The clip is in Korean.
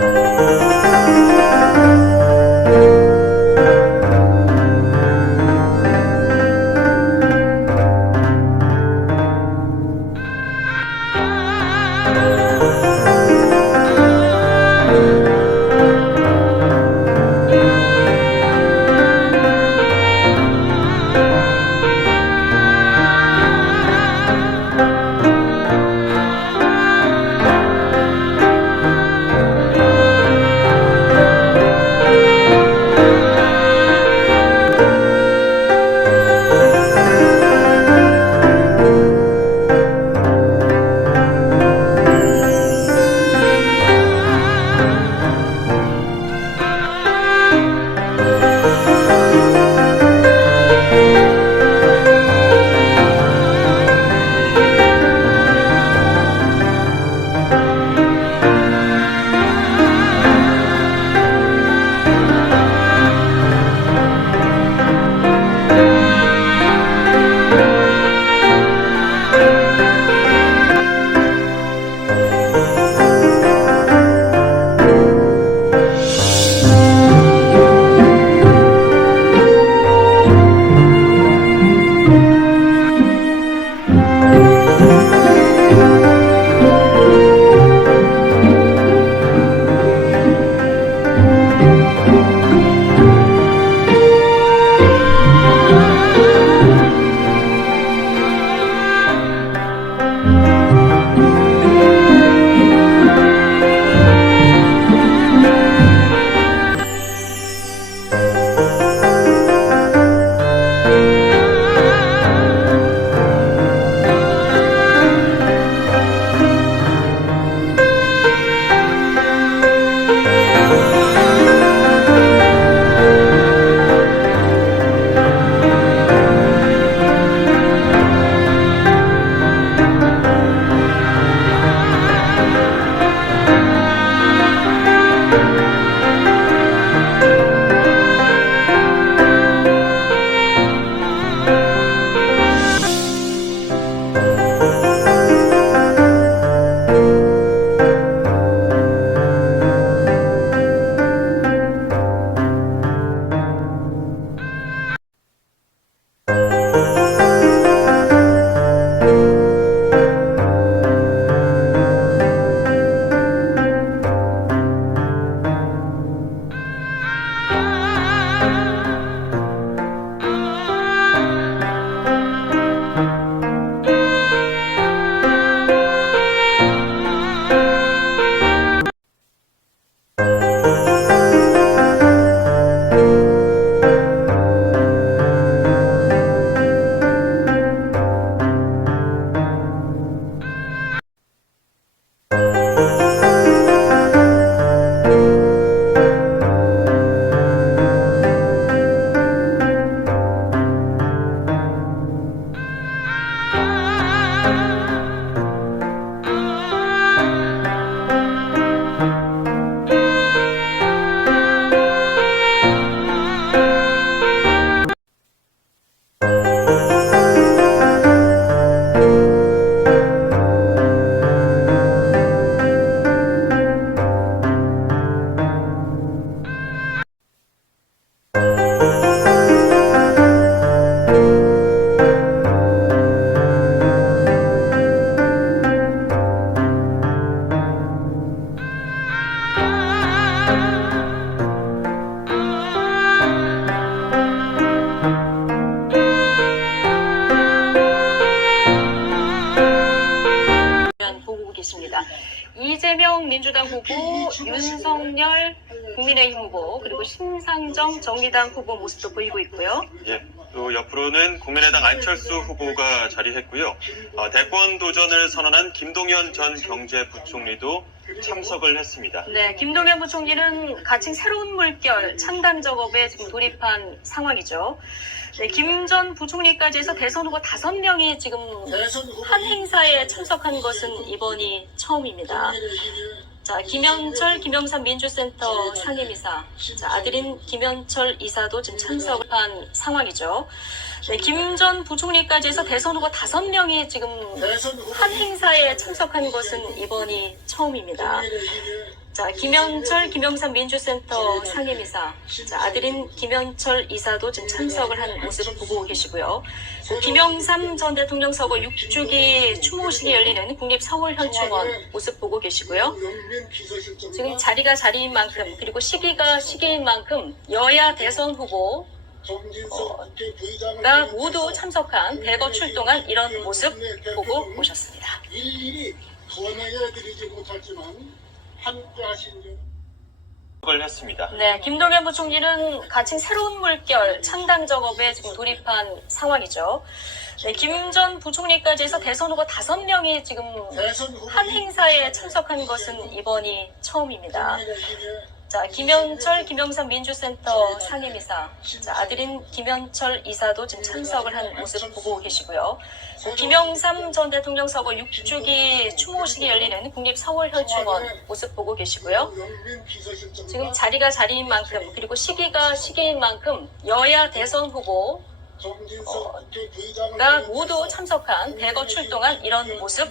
대한 민주당 후보, 윤석열 국민의힘 후보, 그리고 심상정 정의당 후보 모습도 보이고 있고요. 예, 또 옆으로는 국민의당 안철수 후보가 자리했고요. 어, 대권 도전을 선언한 김동연 전 경제부총리도 참석을 했습니다. 네, 김동연 부총리는 가칭 새로운 물결 창단 작업에 지금 돌입한 상황이죠. 네, 김 전 부총리까지 해서 대선 후보 다섯 명이 지금 한 행사에 참석한 것은 이번이 처음입니다. 자, 김현철 김영삼 민주센터 상임이사, 자, 아들인 김현철 이사도 지금 참석한 상황이죠. 네, 김 전 부총리까지 해서 대선 후보 다섯 명이 지금 한 행사에 참석한 것은 이번이 처음입니다. 자, 김현철 김영삼 민주센터 상임이사, 자, 아들인 김현철 이사도 지금 참석을 한 모습 보고 계시고요. 그 김영삼 전 대통령 서거 6주기 추모식이 열리는 국립서울현충원 모습 보고 계시고요. 지금 자리가 자리인 만큼 그리고 시기가 시기인 만큼 여야 대선 후보 가 모두 참석한 대거 출동한 이런 모습 보고 오셨습니다. 일일이 전해드리지 못하지만 함께하신 점. 을 했습니다. 네, 김동연 부총리는 가칭 새로운 물결 창당 작업에 지금 돌입한 상황이죠. 네, 김 전 부총리까지 해서 대선 후보 다섯 명이 지금 한 행사에 참석한 것은 이번이 처음입니다. 자, 김현철 김영삼 민주센터 상임이사, 자, 아들인 김현철 이사도 지금 참석을 한 모습 보고 계시고요. 그 김영삼 전 대통령 서거 6주기 추모식이 열리는 국립서울현충원 모습 보고 계시고요. 지금 자리가 자리인 만큼 그리고 시기가 시기인 만큼 여야 대선 후보가 모두 참석한 대거 출동한 이런 모습